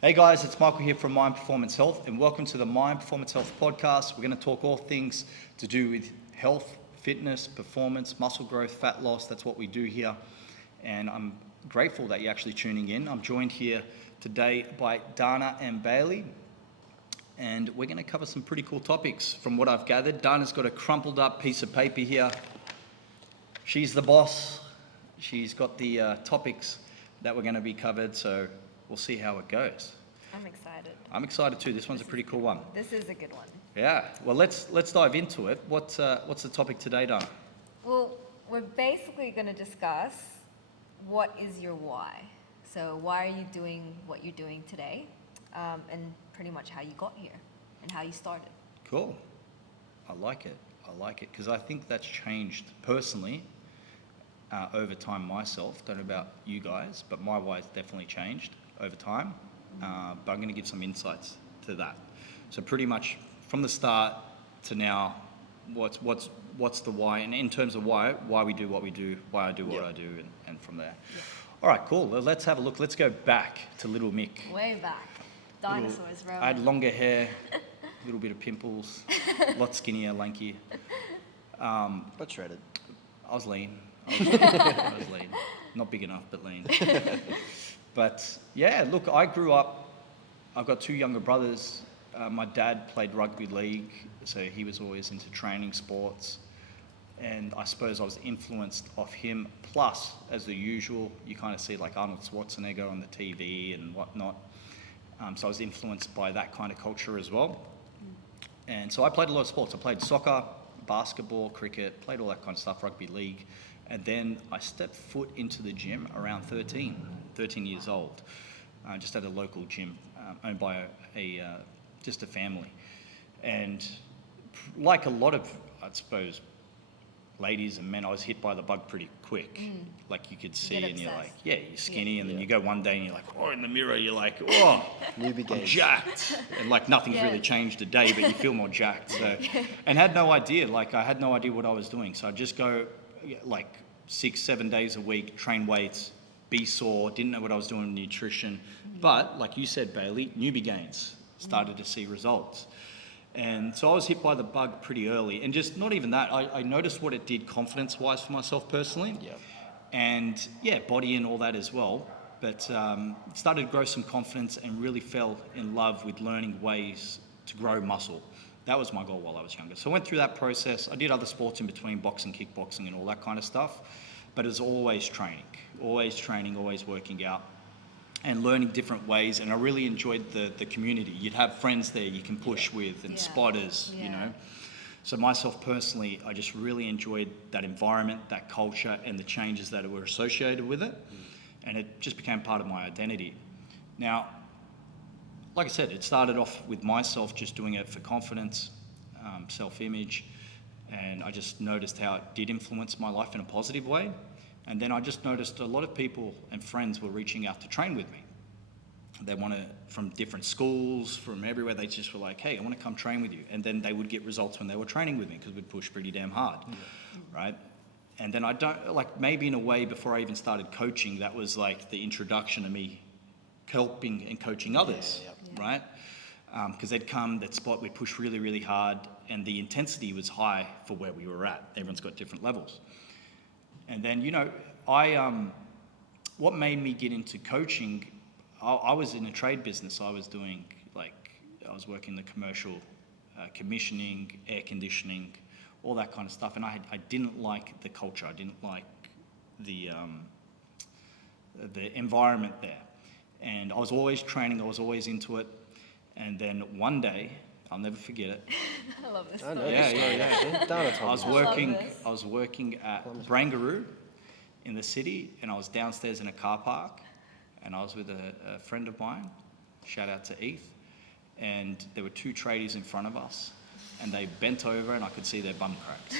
Hey guys, it's Michael here from Mind Performance Health, and welcome to the Mind Performance Health podcast. We're going to talk all things to do with health, fitness, performance, muscle growth, fat loss. That's what we do here, and I'm grateful that you're actually tuning in. I'm joined here today by Dana and Bailey, and we're going to cover some pretty cool topics from what I've gathered. Dana's got a crumpled up piece of paper here. She's the boss. She's got the topics that we're going to be covered, so we'll see how it goes. I'm excited. I'm excited too. This one's a pretty cool one. This is a good one. Yeah. Well, let's dive into it. What's the topic today, Dana? Well, we're basically going to discuss what is your why. So why are you doing what you're doing today, and pretty much how you got here and how you started. Cool. I like it because I think that's changed personally over time myself. Don't know about you guys, but my why's definitely changed over time. But I'm going to give some insights to that. So pretty much from the start to now, what's the why, and in terms of why we do what we do, why I do what I do, and from there. Yeah. All right, cool. Well, let's have a look. Let's go back to little Mick. Way back. Dinosaurs, I had longer hair, a little bit of pimples, a lot skinnier, lanky. But shredded. I was lean. I was lean. Not big enough, but lean. But yeah, look, I grew up, I've got two younger brothers. My dad played rugby league, so he was always into training sports. And I suppose I was influenced off him. Plus, as the usual, you kind of see like Arnold Schwarzenegger on the TV and whatnot. So I was influenced by that kind of culture as well. And so I played a lot of sports. I played soccer, basketball, cricket, played all that kind of stuff, rugby league. And then I stepped foot into the gym around 13 years old, just at a local gym owned by just a family. And like a lot of, I suppose, ladies and men, I was hit by the bug pretty quick. Like you could see, and you're like, yeah, you're skinny, and then you go one day and you're like, oh, in the mirror, you're like, oh, I'm jacked. And like nothing's really changed a day, but you feel more jacked. So, and had no idea, like I had no idea what I was doing. So I'd just go like 6-7 days a week, train weights, be sore, didn't know what I was doing in nutrition. But like you said, Bailey, newbie gains, started to see results. And so I was hit by the bug pretty early. And just not even that, I noticed what it did confidence-wise for myself personally. Yeah. And yeah, body and all that as well. But started to grow some confidence and really fell in love with learning ways to grow muscle. That was my goal while I was younger. So I went through that process. I did other sports in between, boxing, kickboxing, and all that kind of stuff. But it was always training, always working out, and learning different ways. And I really enjoyed the community. You'd have friends there you can push with, and spotters, you know. So myself personally, I just really enjoyed that environment, that culture, and the changes that were associated with it. And it just became part of my identity. Now, like I said, it started off with myself just doing it for confidence, self-image, and I just noticed how it did influence my life in a positive way. And then I just noticed a lot of people and friends were reaching out to train with me. They wanted, from different schools, from everywhere, they just were like, hey, I want to come train with you. And then they would get results when they were training with me because we'd push pretty damn hard, right? And then maybe in a way before I even started coaching, that was like the introduction of me helping and coaching others, right? Because they'd spot, we'd push really, really hard, and the intensity was high for where we were at. Everyone's got different levels. And then, you know, what made me get into coaching, I was in a trade business. I was working the commercial commissioning, air conditioning, all that kind of stuff. And I didn't like the culture. I didn't like the environment there. And I was always training. I was always into it. And then one day, I'll never forget it. I love this. I was working at Barangaroo in the city, and I was downstairs in a car park, and I was with a friend of mine. Shout out to Heath. And there were two tradies in front of us, and they bent over, and I could see their bum cracks.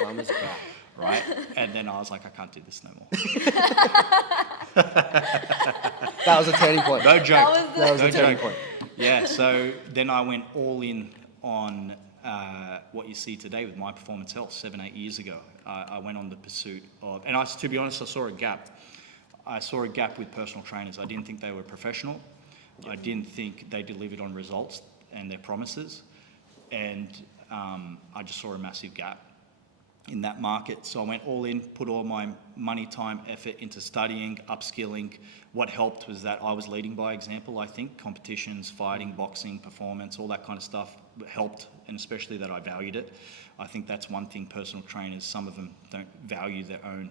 Bum is back. Right? And then I was like, I can't do this no more. That was a turning point. No joke. That was a turning point. Yeah, so then I went all in on what you see today with My Performance Health 7-8 years ago. I went on the pursuit of, and to be honest, I saw a gap. I saw a gap with personal trainers. I didn't think they were professional. I didn't think they delivered on results and their promises. And I just saw a massive gap in that market. So I went all in, put all my money, time, effort into studying, upskilling. What helped was that I was leading by example, I think. Competitions, fighting, boxing, performance, all that kind of stuff helped, and especially that I valued it. I think that's one thing personal trainers, some of them don't value their own,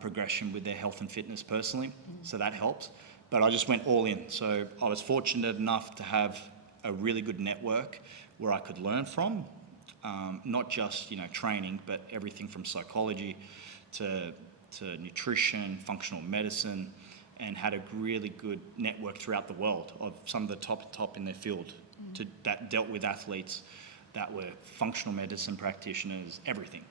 progression with their health and fitness personally. So that helps. But I just went all in. So I was fortunate enough to have a really good network where I could learn from, not just training, but everything from psychology to nutrition, functional medicine, and had a really good network throughout the world of some of the top in their field that dealt with athletes, that were functional medicine practitioners, everything.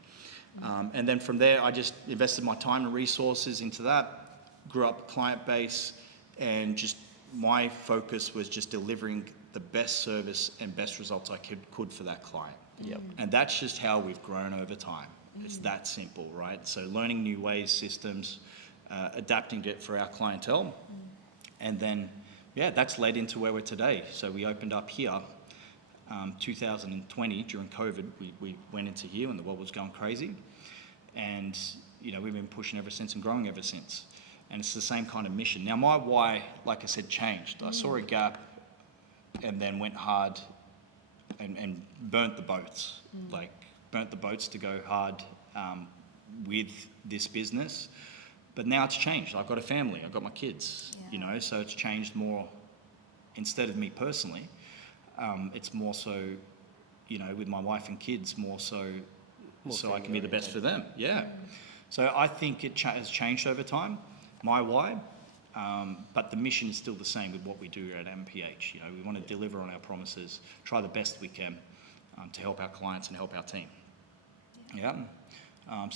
And then from there, I just invested my time and resources into that, grew up a client base, and just my focus was just delivering the best service and best results I could for that client. Yep. And that's just how we've grown over time. It's that simple, right? So learning new ways, systems, adapting to it for our clientele. And then, that's led into where we're today. So we opened up here, 2020 during COVID, we went into here when the world was going crazy. And, we've been pushing ever since and growing ever since. And it's the same kind of mission. Now, my why, like I said, changed. I saw a gap and then went hard and burnt the boats. Like, burnt the boats to go hard with this business. But now it's changed. I've got a family. I've got my kids, so it's changed more. Instead of me personally, it's more so, with my wife and kids, more so I can be the best for them. Yeah. So I think it has changed over time, my why, but the mission is still the same with what we do at MPH. We want to deliver on our promises, try the best we can to help our clients and help our team.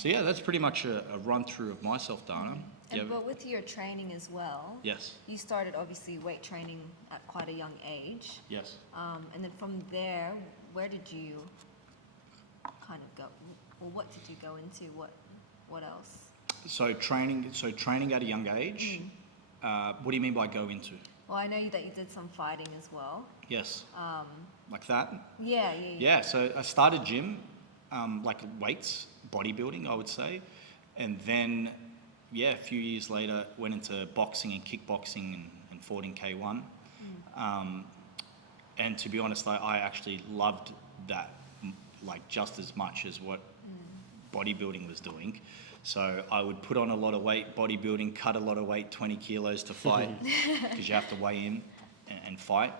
That's pretty much a run through of myself, Dana. But with your training as well, Yes. you started obviously weight training at quite a young age. Yes. And then from there, where did you kind of go? Or what did you go into? What else? So training at a young age. What do you mean by go into? Well, I know that you did some fighting as well. Yes. Like that? Yeah. Yeah. So I started gym, like weights, bodybuilding, I would say, and then a few years later went into boxing and kickboxing and fought in K1. And to be honest, I actually loved that, like just as much as what bodybuilding was doing. So I would put on a lot of weight, bodybuilding, cut a lot of weight, 20 kilos to fight, because you have to weigh in and fight.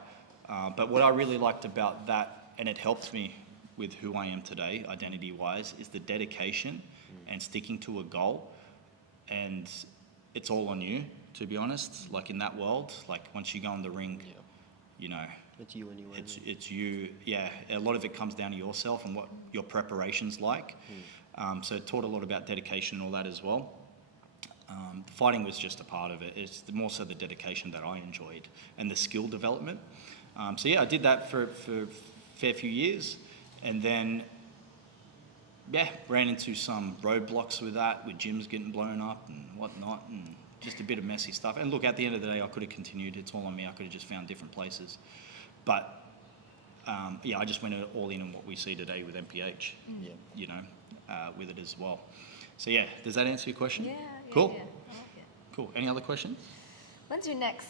But what I really liked about that, and it helped me with who I am today, identity-wise, is the dedication and sticking to a goal. And it's all on you, to be honest. Like in that world, like once you go in the ring, It's you and you win. it's you. Yeah, a lot of it comes down to yourself and what your preparation's like. So it taught a lot about dedication and all that as well. Fighting was just a part of it. It's more so the dedication that I enjoyed and the skill development. I did that for a fair few years, and then ran into some roadblocks with that, with gyms getting blown up and whatnot, and just a bit of messy stuff. And look, at the end of the day, I could have continued. It's all on me. I could have just found different places. But, I just went all in on what we see today with MPH, with it as well. So, does that answer your question? Yeah. Cool. Yeah. I like it. Cool. Any other questions? When's your next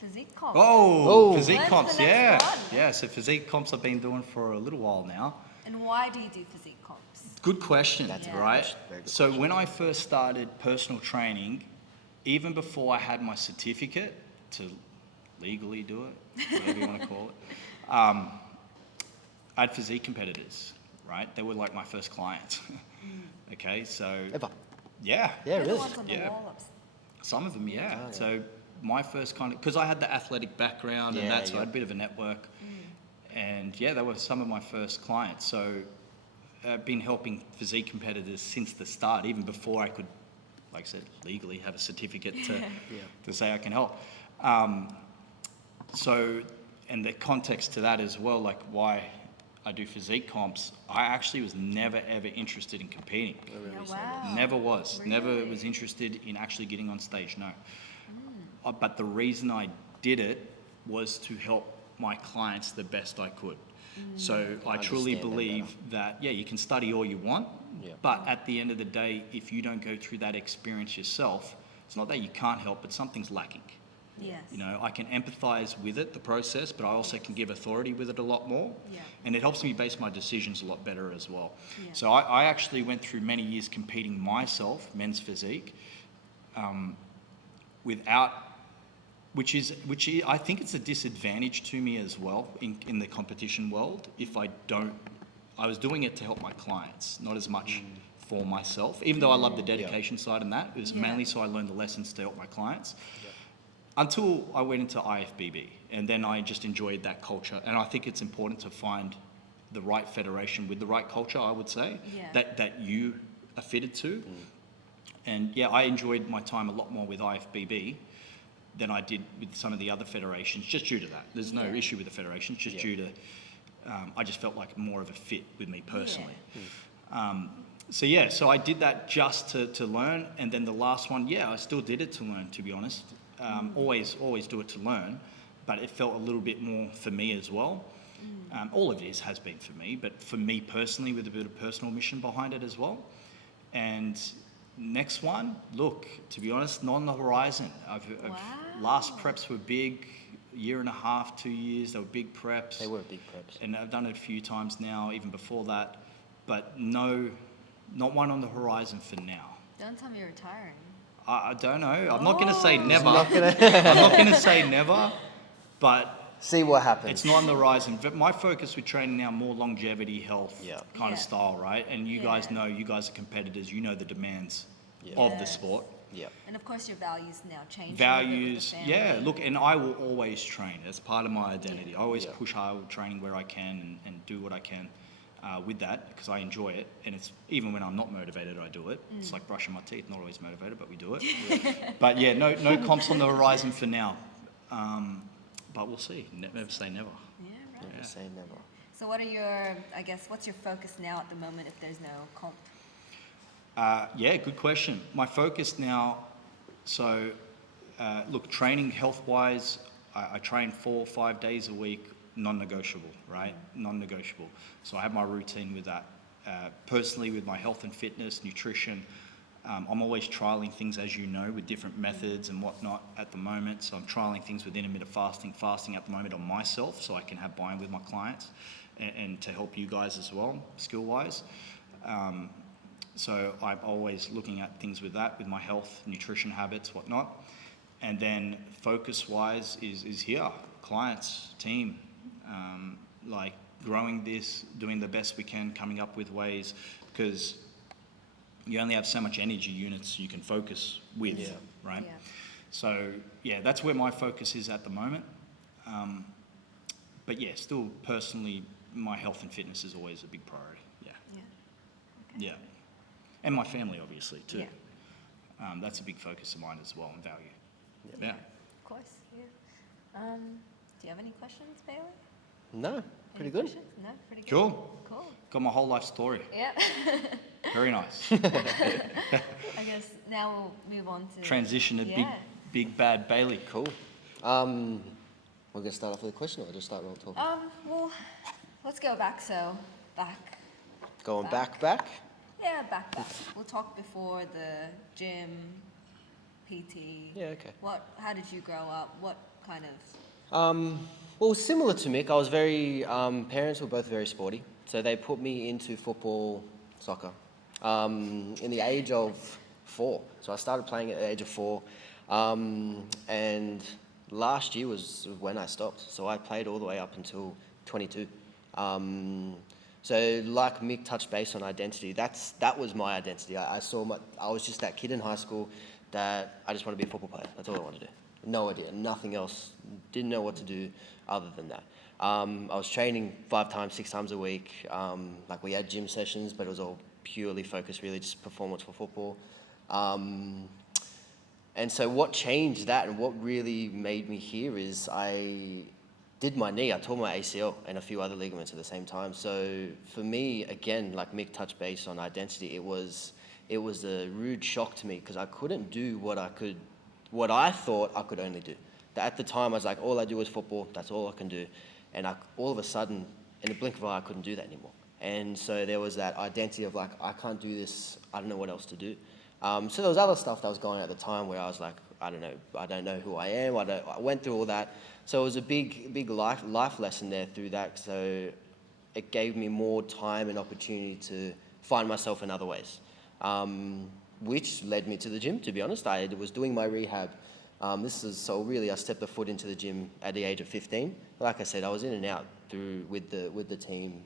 physique comp? Oh. Physique When's comps, the next one? Yeah, so physique comps I've been doing for a little while now. And why do you do physique comps? Good question, That's a good right? question. Very good So question. when I first started personal training, even before I had my certificate to legally do it, whatever you want to call it, I had physique competitors, right? They were like my first clients. Okay, so Ever. yeah, Yeah, They're the really. ones on the Yeah. wall ups. some of them, yeah. Oh, yeah. So my first kind of, because I had the athletic background and Yeah, that, so I had a bit of a network. And they were some of my first clients. So I've been helping physique competitors since the start, even before I could, like I said, legally have a certificate to say I can help. And the context to that as well, like why I do physique comps. I actually was never ever interested in competing. Yeah, wow. Never was. Never Really? was interested in actually getting on stage. No. But the reason I did it was to help my clients the best I could. So I truly Understand them believe that, yeah, you can study all you want, Yeah. but at the end of the day, if you don't go through that experience yourself, it's not that you can't help, but something's lacking. Yes. You know, I can empathize with it, the process, but I also can give authority with it a lot more. Yeah. And it helps me base my decisions a lot better as well. Yeah. So I actually went through many years competing myself, men's physique, without, I think it's a disadvantage to me as well in the competition world. If I don't, I was doing it to help my clients, not as much for myself. Even though I love the dedication side and that, it was Yeah. mainly so I learned the lessons to help my clients. Until I went into IFBB, and then I just enjoyed that culture. And I think it's important to find the right federation with the right culture, I would say, Yeah. that you are fitted to. And yeah, I enjoyed my time a lot more with IFBB than I did with some of the other federations, just due to that. There's no Yeah. issue with the federations, just due to, I just felt like more of a fit with me personally. So yeah, so I did that just to learn, and then the last one, yeah, I still did it to learn, to be honest. Always do it to learn, but it felt a little bit more for me as well. All of this has been for me, but for me personally, with a bit of personal mission behind it as well. And next one, look, to be honest, not on the horizon. Last preps were big, year and a half, 2 years, they were big preps. They were big preps. And I've done it a few times now, even before that, but no, not one on the horizon for now. Don't tell me you're retiring. I don't know. I'm not going to say Oh. never. Not gonna I'm not going to say never, but see what happens. it's not on the horizon. But my focus with training now more longevity, health kind of Yeah. style, right? And you guys Yeah. know, you guys are competitors. You know the demands Yeah. of the Yes. sport. Yeah. And of course, your values now change. Values, yeah. Look, and I will always train. That's part of my identity. I always Yeah. push hard with training where I can and do what I can with that because I enjoy it. And it's even when I'm not motivated, I do it. It's like brushing my teeth. Not always motivated, but we do it. But yeah, no comps on the horizon for now. But we'll see. Never say never. Yeah, right. Never say never. So what are your, I guess, what's your focus now at the moment if there's no comp? Yeah, good question. My focus now, so look, training health-wise, I train 4 or 5 days a week, non-negotiable, right? Non-negotiable. So I have my routine with that. Personally, with my health and fitness, nutrition, I'm always trialing things, as you know, with different methods and whatnot at the moment. So I'm trialing things with intermittent fasting at the moment on myself so I can have buy-in with my clients and to help you guys as well, skill-wise. So I'm always looking at things with that, with my health, nutrition habits, whatnot. And then focus-wise is here, clients, team, like growing this, doing the best we can, coming up with ways, because you only have so much energy units you can focus with, right? Yeah. So yeah, that's where my focus is at the moment. But yeah, still personally, my health and fitness is always a big priority. Yeah. Yeah. Yeah. And my family, obviously, too. Yeah. That's a big focus of mine as well and value. Yeah. Of course, yeah. Do you have any questions, Bailey? No, pretty Any good. questions? No, pretty good. Cool. Cool. Got my whole life story. Yeah. Very nice. I guess now we'll move on to Transition to Yeah. big bad Bailey. Cool. We're going to start off with a question or just start on talking? Well, let's go back. So back. Going back? Yeah, back. We'll talk before the gym, PT. Yeah, okay. How did you grow up? What kind of? Well, similar to Mick, I was very, parents were both very sporty. So they put me into football, soccer, in the age of 4. So I started playing at the age of 4. And last year was when I stopped. So I played all the way up until 22. So like Mick touched base on identity, that was my identity. I was just that kid in high school that I just want to be a football player. That's all I wanted to do. No idea, nothing else. Didn't know what to do other than that. I was training 5 times, 6 times a week. Like we had gym sessions, but it was all purely focused, really just performance for football. And so what changed that and what really made me here is did my knee. I tore my ACL and a few other ligaments at the same time. So for me, again, like Mick touched base on identity, it was a rude shock to me because I couldn't do what I thought I could only do. At the time, I was like, all I do is football. That's all I can do. And all of a sudden, in a blink of an eye, I couldn't do that anymore. And so there was that identity of like, I can't do this. I don't know what else to do. So there was other stuff that was going on at the time where I was like, I don't know who I am. I went through all that. So it was a big life lesson there through that. So it gave me more time and opportunity to find myself in other ways, which led me to the gym, to be honest. I was doing my rehab. I stepped the foot into the gym at the age of 15. Like I said, I was in and out with the team,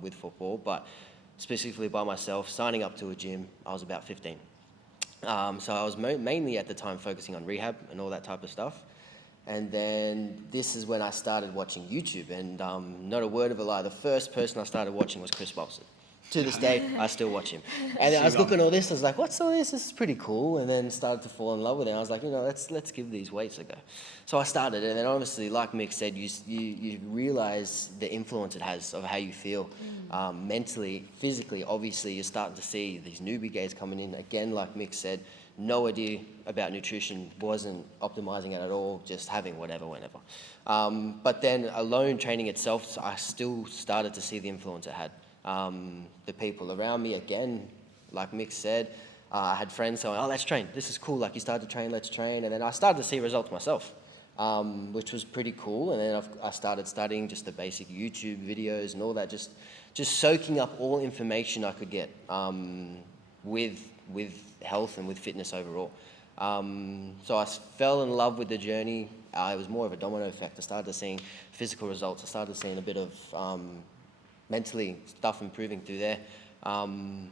with football, but specifically by myself, signing up to a gym, I was about 15. So I was mainly at the time focusing on rehab and all that type of stuff. And then this is when I started watching YouTube, and not a word of a lie, the first person I started watching was Chris Bolson. To this day, I still watch him. And I was looking at all this, I was like, what's all this? This is pretty cool. And then started to fall in love with it. I was like, let's give these weights a go. So I started, and then obviously, like Mick said, you realize the influence it has of how you feel mentally, physically. Obviously, you're starting to see these newbie guys coming in. Again, like Mick said, no idea about nutrition, wasn't optimizing it at all, just having whatever, whenever. But then alone training itself, I still started to see the influence it had. The people around me, again, like Mick said, I had friends saying, oh, let's train. This is cool. Like, you started to train, let's train. And then I started to see results myself, which was pretty cool. And then I started studying just the basic YouTube videos and all that, just soaking up all information I could get with health and with fitness overall. So I fell in love with the journey. It was more of a domino effect. I started seeing physical results. I started seeing a bit of mentally stuff improving through there. And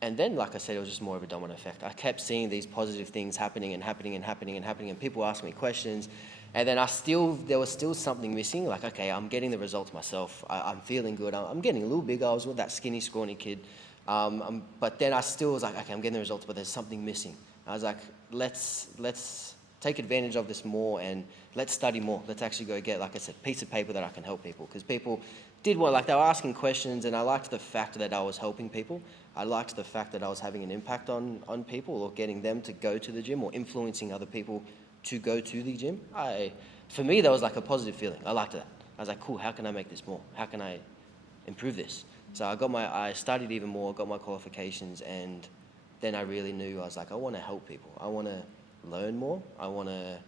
then, like I said, it was just more of a domino effect. I kept seeing these positive things happening, and people asked me questions. And then there was still something missing. Like, okay, I'm getting the results myself. I'm feeling good. I'm getting a little bigger. I was with that skinny, scrawny kid. But then I still was like, okay, I'm getting the results, but there's something missing. I was like, let's take advantage of this more, and let's study more. Let's actually go get, like I said, a piece of paper that I can help people. Because people they were asking questions, and I liked the fact that I was helping people. I liked the fact that I was having an impact on people, or getting them to go to the gym, or influencing other people to go to the gym. For me, that was like a positive feeling. I liked that. I was like, cool, how can I make this more? How can I improve this? So I studied even more, got my qualifications, and then I really knew, I was like, I want to help people. I want to learn more. I want to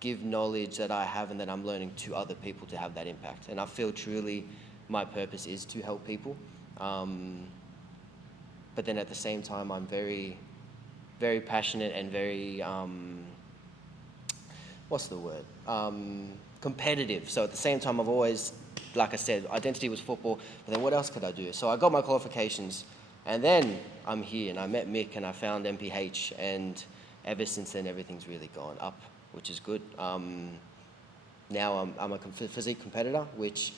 give knowledge that I have and that I'm learning to other people to have that impact. And I feel truly my purpose is to help people. But then at the same time, I'm very, very passionate and very, competitive. So at the same time, I've always, like I said, identity was football, but then what else could I do? So I got my qualifications, and then I'm here, and I met Mick, and I found MPH, and ever since then, everything's really gone up, which is good. Now I'm a physique competitor, which,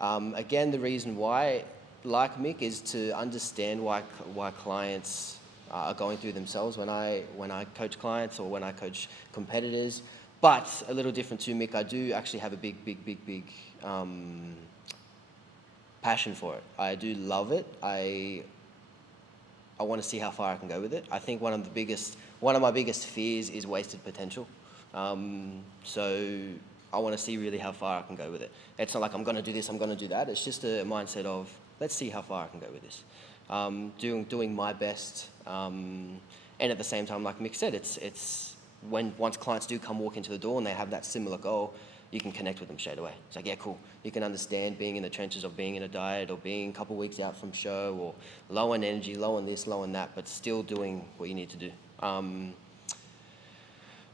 again, the reason why, like Mick, is to understand why clients are going through themselves when I coach clients or when I coach competitors. But a little different to Mick, I do actually have a big passion for it. I do love it. I want to see how far I can go with it. I think one of my biggest fears is wasted potential. So I want to see really how far I can go with it. It's not like I'm going to do this, I'm going to do that. It's just a mindset of, let's see how far I can go with this. Doing my best. And at the same time, like Mick said, it's once clients do come walk into the door and they have that similar goal, you can connect with them straight away. It's like, yeah, cool. You can understand being in the trenches of being in a diet or being a couple of weeks out from show or low on energy, low on this, low on that, but still doing what you need to do.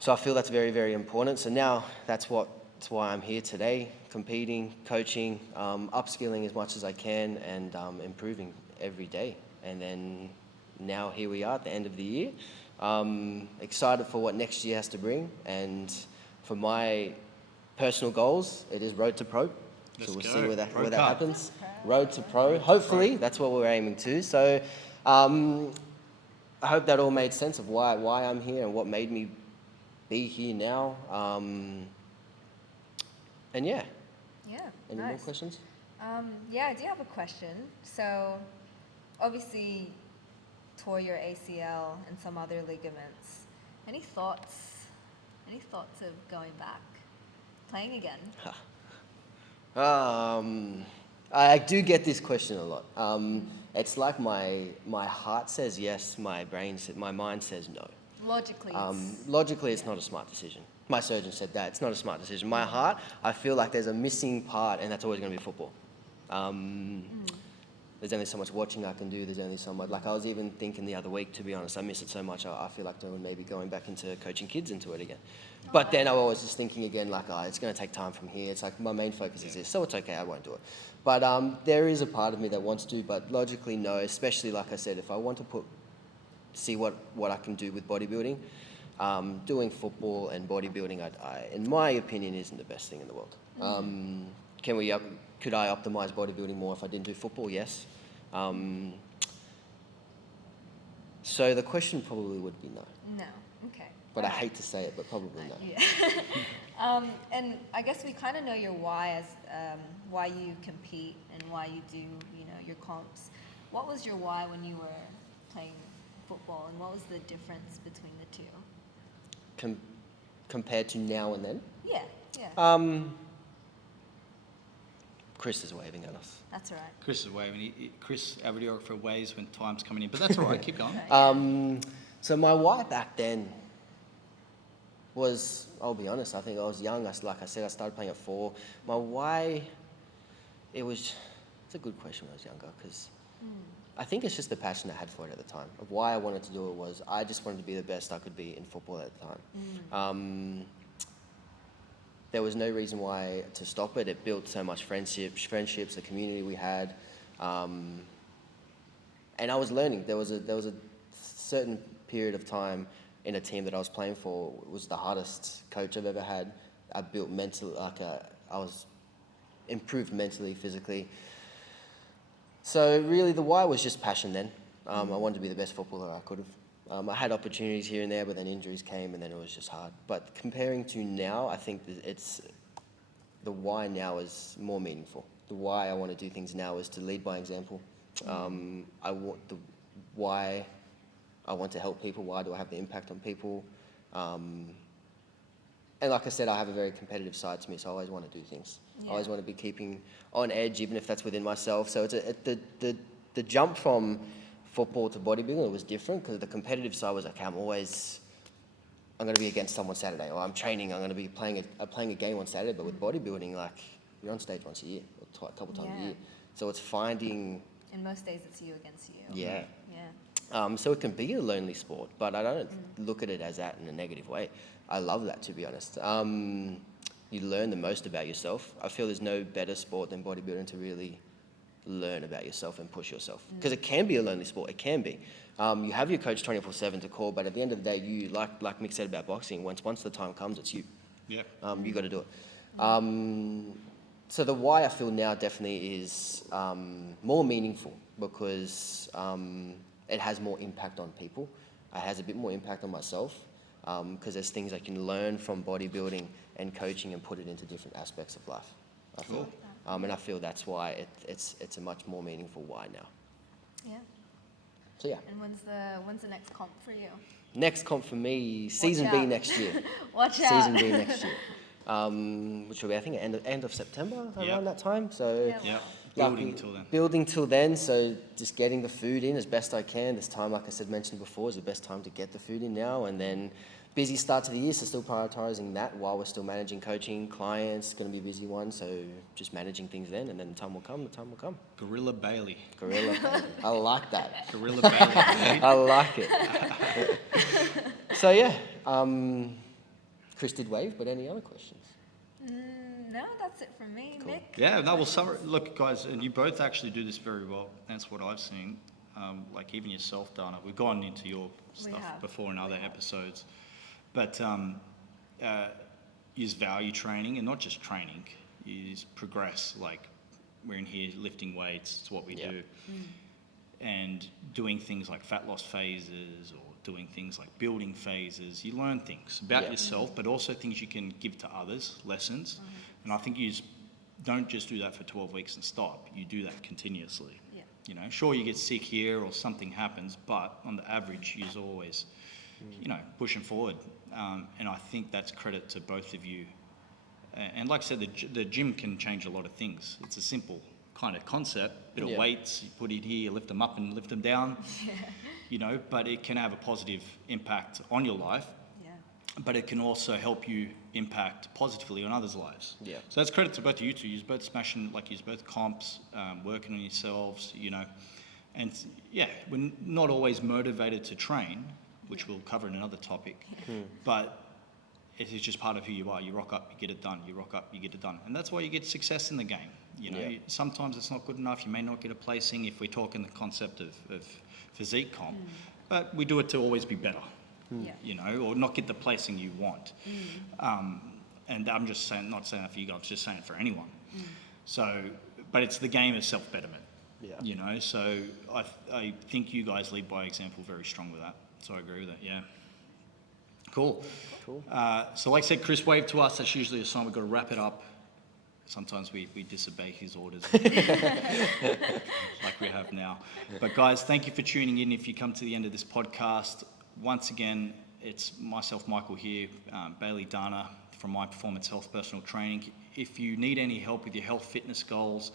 So I feel that's very, very important. So now that's why I'm here today, competing, coaching, upskilling as much as I can, and improving every day. And then now here we are at the end of the year. Excited for what next year has to bring, and for my personal goals, it is road to pro. So we'll see where that happens. Road to pro. Hopefully, that's what we're aiming to. So I hope that all made sense of why I'm here and what made me be here now. And yeah, Yeah, any more nice. questions? Yeah, I do have a question. So, obviously, tore your ACL and some other ligaments. Any thoughts? Any thoughts of going back, playing again? I do get this question a lot. It's like my heart says yes, my mind says no. Logically, it's Logically, it's not a smart decision. My surgeon said that it's not a smart decision. My heart, I feel like there's a missing part, and that's always going to be football. There's only so much watching I can do. There's only so much. Like I was even thinking the other week, to be honest, I miss it so much. I feel like doing maybe going back into coaching kids into it again. But then I was just thinking again, like, oh, it's going to take time from here. It's like my main focus is this, so it's okay. I won't do it. But there is a part of me that wants to, but logically no. Especially like I said, if I want to see what I can do with bodybuilding, doing football and bodybuilding, in my opinion, isn't the best thing in the world. Could I optimize bodybuilding more if I didn't do football? Yes. So the question probably would be no. no. Okay. But I Alright. hate to say it, but probably no. Yeah. And I guess we kind of know your why as why you compete and why you do, your comps. What was your why when you were playing football, and what was the difference between the two? Compared to now and then? Yeah. Yeah. Chris is waving at us. That's all right. Chris is waving. Chris, our videographer, waves when time's coming in, but that's all right. Keep going. So my why back then was, I'll be honest, I think I was young. Like I said, I started playing at 4. My why, it's a good question when I was younger, because I think it's just the passion I had for it at the time. Of why I wanted to do it was I just wanted to be the best I could be in football at the time. There was no reason why to stop it. It built so much friendships, the community we had, and I was learning. There was a certain period of time in a team that I was playing for. It was the hardest coach I've ever had. I built I was improved mentally, physically. So really, the why was just passion. Then I wanted to be the best footballer I could have. I had opportunities here and there, but then injuries came, and then it was just hard. But comparing to now, I think that the why now is more meaningful. The why I want to do things now is to lead by example. Why I want to help people. Why do I have the impact on people? And like I said, I have a very competitive side to me, so I always want to do things. Yeah. I always want to be keeping on edge, even if that's within myself. So the jump from football to bodybuilding, it was different, because the competitive side was like, I'm going to be against someone Saturday, or I'm training, I'm going to be playing a game on Saturday. But with bodybuilding, like, you're on stage once a year, or a couple times a year. So it's finding... And most days it's you against you. Yeah. Yeah. So it can be a lonely sport, but I don't look at it as that in a negative way. I love that, to be honest. You learn the most about yourself. I feel there's no better sport than bodybuilding to really learn about yourself and push yourself, because it can be a lonely sport. It can be. You have your coach 24/7 to call, but at the end of the day, you like Mick said about boxing. Once the time comes, it's you. Yeah. You got to do it. So the why I feel now definitely is more meaningful, because it has more impact on people. It has a bit more impact on myself, because there's things I can learn from bodybuilding and coaching and put it into different aspects of life. I feel. And I feel that's why it's a much more meaningful why now. Yeah. So yeah. And when's the next comp for you? Next comp for me, season B out. next year. Watch out. Season B next year. Which will be, I think, end of September, around that time. So Yeah. Yeah. Building till then. So just getting the food in as best I can. This time, like I said, mentioned before, is the best time to get the food in now. And then busy start to the year, so still prioritizing that while we're still managing coaching clients. It's going to be a busy one, so just managing things then, and then the time will come. Gorilla Bailey. Bailey. I like that. Gorilla Bailey. I like it. So yeah, Chris did wave, but any other questions? No, that's it from me. Cool. Mick? Yeah, no, well, look, guys, and you both actually do this very well. That's what I've seen. Like even yourself, Dana. We've gone into your stuff before in other episodes. But use value training, and not just training, use progress. Like we're in here lifting weights, it's what we do. And doing things like fat loss phases or doing things like building phases. You learn things about Yeah. yourself, but also things you can give to others, lessons. And I think don't just do that for 12 weeks and stop. You do that continuously. Yeah. You know, sure, you get sick here or something happens, but on the average, you're always, you know, pushing forward. And I think that's credit to both of you. And like I said, the gym can change a lot of things. It's a simple kind of concept, bit of Yeah. weights, you put it here, you lift them up and lift them down, you know, but it can have a positive impact on your life, Yeah. but it can also help you impact positively on others' lives. Yeah. So that's credit to both of you two. You're both smashing, like you're both comps, working on yourselves, you know, and yeah, we're not always motivated to train, which we'll cover in another topic, but it is just part of who you are. You rock up, you get it done. You rock up, you get it done. And that's why you get success in the game. You know, Yeah. sometimes it's not good enough. You may not get a placing if we're talking the concept of physique comp, but we do it to always be better, Yeah. you know, or not get the placing you want. And I'm just saying, not saying that for you guys, just saying it for anyone. So, but it's the game of self-betterment, Yeah. you know, so I think you guys lead by example very strong with that. So I agree with that, yeah. Cool. Cool. So like I said, Chris waved to us. That's usually a sign we've got to wrap it up. Sometimes we disobey his orders, like we have now. But guys, thank you for tuning in. If you come to the end of this podcast, once again, it's myself, Michael here, Bailey Dana from My Performance Health Personal Training. If you need any help with your health fitness goals,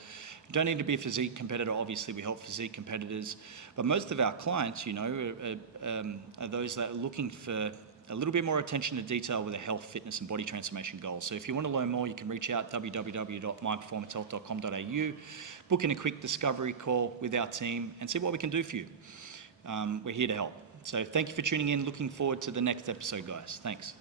you don't need to be a physique competitor. Obviously, we help physique competitors. But most of our clients, you know, are those that are looking for a little bit more attention to detail with their health, fitness and body transformation goals. So if you want to learn more, you can reach out www.myperformancehealth.com.au, book in a quick discovery call with our team and see what we can do for you. We're here to help. So thank you for tuning in. Looking forward to the next episode, guys. Thanks.